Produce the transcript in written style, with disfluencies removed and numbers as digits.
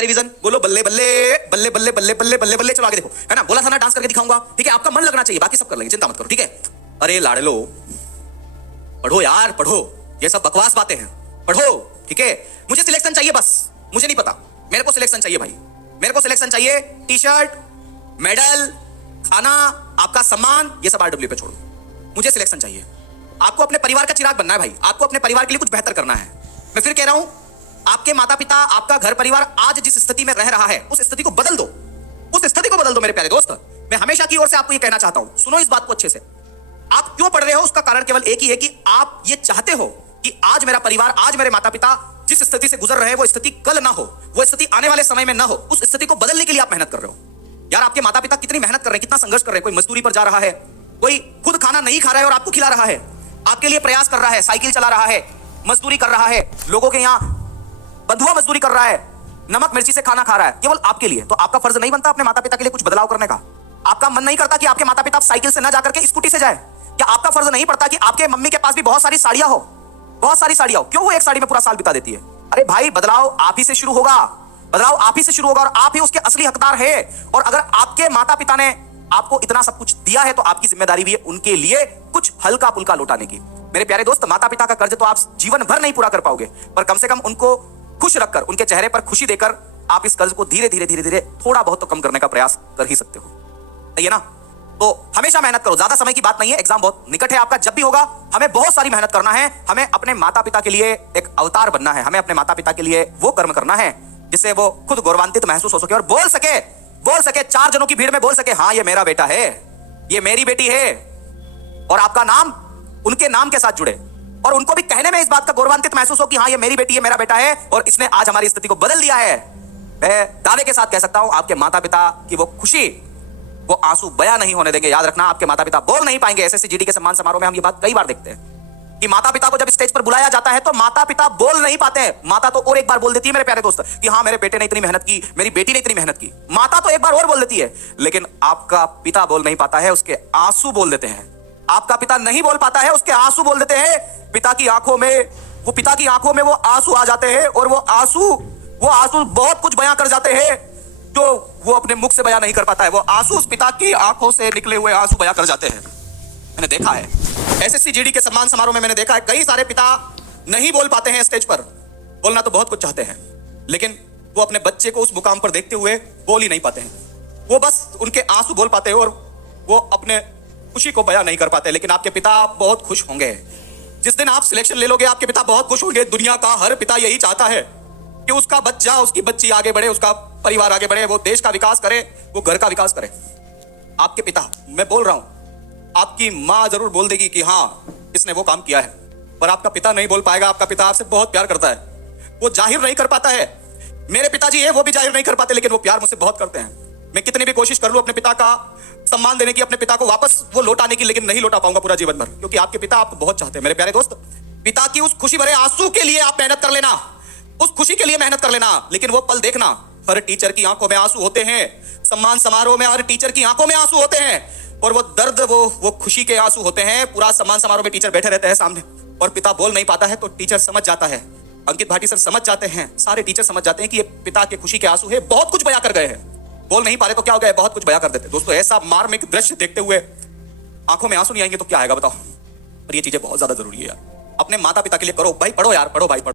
Revision बोलो, बल्ले बल्ले बल्ले बल्ले बल्ले बल्ले बल्ले बल्ले। चलो आगे देखो, है ना, बोला था ना डांस करके दिखाऊंगा, ठीक है। आपका मन लगना चाहिए, बाकी सब कर लेंगे, चिंता मत करो, ठीक है। अरे लाडलो, पढ़ो यार पढ़ो, ये सब बकवास बातें हैं, पढ़ो, ठीक है। मुझे सिलेक्शन चाहिए बस, मुझे नहीं पता, मेरे को सिलेक्शन चाहिए भाई, मेरे को सिलेक्शन चाहिए। टी शर्ट, मेडल, खाना, आपका सम्मान, ये सब आरडब्ल्यू पे छोड़ो, मुझे सिलेक्शन चाहिए। आपको अपने परिवार का चिराग बनना है भाई, आपको अपने परिवार के लिए कुछ बेहतर करना है। मैं फिर कह रहा हूं, आपके माता पिता, आपका घर परिवार आज जिस स्थिति में रह रहा है, उस स्थिति को बदल दो, उस स्थिति को बदल दो मेरे प्यारे दोस्त। मैं हमेशा की ओर से आपको यह कहना चाहता हूं, सुनो इस बात को अच्छे से। आप क्यों पढ़ रहे हो उसका कारण केवल एक ही है कि आप ये चाहते हो कि आज मेरा परिवार, आज मेरे माता पिता जिस स्थिति से गुजर रहे हैं वो स्थिति कल ना हो, वो स्थिति आने वाले समय में ना हो। उस स्थिति को बदलने के लिए आप मेहनत कर रहे हो। यार आपके माता पिता कितनी मेहनत कर रहे हैं, कितना संघर्ष कर रहे हैं। कोई मजदूरी पर जा रहा है, कोई खुद खाना नहीं खा रहा है और आपको खिला रहा है, आपके लिए प्रयास कर रहा है, साइकिल चला रहा है, मजदूरी कर रहा है, लोगों के यहाँ बंधुआ मजदूरी कर रहा है, नमक मिर्ची से खाना खा रहा है, केवल आपके लिए। तो आपका फर्ज नहीं बनता अपने माता पिता के लिए कुछ बदलाव करने का? आपका मन नहीं करता कि आपके माता पिता साइकिल से ना जाकर के स्कूटी से जाए? क्या आपका फर्ज नहीं पड़ता कि आपके मम्मी के पास भी बहुत सारी साड़ियां हो, बहुत सारी साड़ियां हो? क्यों वो एक साड़ी में पूरा साल बिता देती है? अरे भाई, बदलाव आप ही से शुरू होगा, बदलाव आप ही से शुरू होगा और आप ही उसके असली हकदार है। और अगर आपके माता पिता ने आपको इतना सब कुछ दिया है तो आपकी जिम्मेदारी भी है उनके लिए कुछ हल्का पुल्का लौटाने की। मेरे प्यारे दोस्त, माता पिता का कर्ज तो आप जीवन भर नहीं पूरा कर पाओगे, पर कम से कम उनको खुश रखकर, उनके चेहरे पर खुशी देकर आप इस कर्ज को धीरे धीरे धीरे धीरे थोड़ा बहुत तो कम करने का प्रयास कर ही सकते हो, सही है ना? तो हमेशा मेहनत करो, ज्यादा समय की बात नहीं है, एग्जाम बहुत निकट है आपका। जब भी होगा हमें बहुत सारी मेहनत करना है, हमें अपने माता पिता के लिए एक अवतार बनना है, हमें अपने माता पिता के लिए वो कर्म करना है जिससे वो खुद गौरवान्वित महसूस हो सके और बोल सके चार जनों की भीड़ में बोल सके, हाँ ये मेरा बेटा है, ये मेरी बेटी है, और आपका नाम उनके नाम के साथ जुड़े और उनको भी कहने में इस बात का गौरवान्वित महसूस हो कि हाँ ये मेरी बेटी है, मेरा बेटा है और इसने आज हमारी स्थिति को बदल दिया है। मैं दावे के साथ कह सकता हूं, आपके माता पिता की वो खुशी, वो आंसू बयां नहीं होने देंगे। याद रखना, आपके माता पिता बोल नहीं पाएंगे। एसएससी जीडी के सम्मान समारोह में हम ये बात कई बार देखते हैं कि माता पिता को जब स्टेज पर बुलाया जाता है तो माता पिता बोल नहीं पाते हैं। माता तो और एक बार बोल देती है मेरे प्यारे दोस्त कि हाँ मेरे बेटे ने इतनी मेहनत की, मेरी बेटी ने इतनी मेहनत की। माता तो एक बार और बोल देती है, लेकिन आपका पिता बोल नहीं पाता है, उसके आंसू बोल देते हैं। आपका पिता नहीं बोल पाता है, उसके आंसू बोल देते हैं। पिता की आंखों में वो आंसू आ जाते हैं और वो आंसू बहुत कुछ बयां कर जाते हैं जो वो अपने मुख से बयां नहीं कर पाता है। वो आंसू उस पिता की आंखों से निकले हुए आंसू बयां कर जाते हैं। मैंने देखा है एसएससी जीडी के सम्मान समारोह में, मैंने देखा है कई सारे पिता नहीं बोल पाते हैं स्टेज पर। बोलना तो बहुत कुछ चाहते हैं, लेकिन वो अपने बच्चे को उस मुकाम पर देखते हुए बोल ही नहीं पाते हैं। वो बस उनके आंसू बोल पाते हैं और वो अपने खुशी को बयां नहीं कर पाते। लेकिन आपके पिता बहुत खुश होंगे जिस दिन आप सिलेक्शन ले लोगे, आपके पिता बहुत खुश होंगे। दुनिया का हर पिता यही चाहता है कि उसका बच्चा, उसकी बच्ची आगे बढ़े, उसका परिवार आगे बढ़े, वो देश का विकास करे, वो घर का विकास करे। आपके पिता, मैं बोल रहा हूं, आपकी मां जरूर बोल देगी कि हाँ इसने वो काम किया है, पर आपका पिता नहीं बोल पाएगा। आपका पिता आपसे बहुत प्यार करता है, वो जाहिर नहीं कर पाता है। मेरे पिताजी है, वो भी जाहिर नहीं कर पाते, लेकिन वो प्यार मुझसे बहुत करते हैं। मैं कितनी भी कोशिश कर लूं अपने पिता का सम्मान देने की, अपने पिता को वापस वो लौटाने की, लेकिन नहीं लौटा पाऊंगा पूरा जीवन भर, क्योंकि आपके पिता आपको बहुत चाहते हैं। मेरे प्यारे दोस्त, पिता की उस खुशी भरे आंसू के लिए आप मेहनत कर लेना, उस खुशी के लिए मेहनत कर लेना, लेकिन वो पल देखना, हर टीचर की आंखों में आंसू होते हैं। सम्मान समारोह में हर टीचर की आंखों में आंसू होते हैं और वो दर्द, वो खुशी के आंसू होते हैं। पूरा सम्मान समारोह में टीचर बैठे रहते हैं सामने और पिता बोल नहीं पाता है, तो टीचर समझ जाता है, अंकित भाटी सर समझ जाते हैं, सारे टीचर समझ जाते हैं कि ये पिता के खुशी के आंसू है, बहुत कुछ बयां कर गए हैं। बोल नहीं पा रहे तो क्या हो गया, बहुत कुछ बयां कर देते। दोस्तों, ऐसा मार्मिक दृश्य देखते हुए आंखों में आंसू नहीं आएंगे तो क्या आएगा बताओ? पर ये चीजें बहुत ज्यादा जरूरी है यार। अपने माता पिता के लिए करो भाई, पढ़ो यार, पढ़ो भाई, पढ़ो।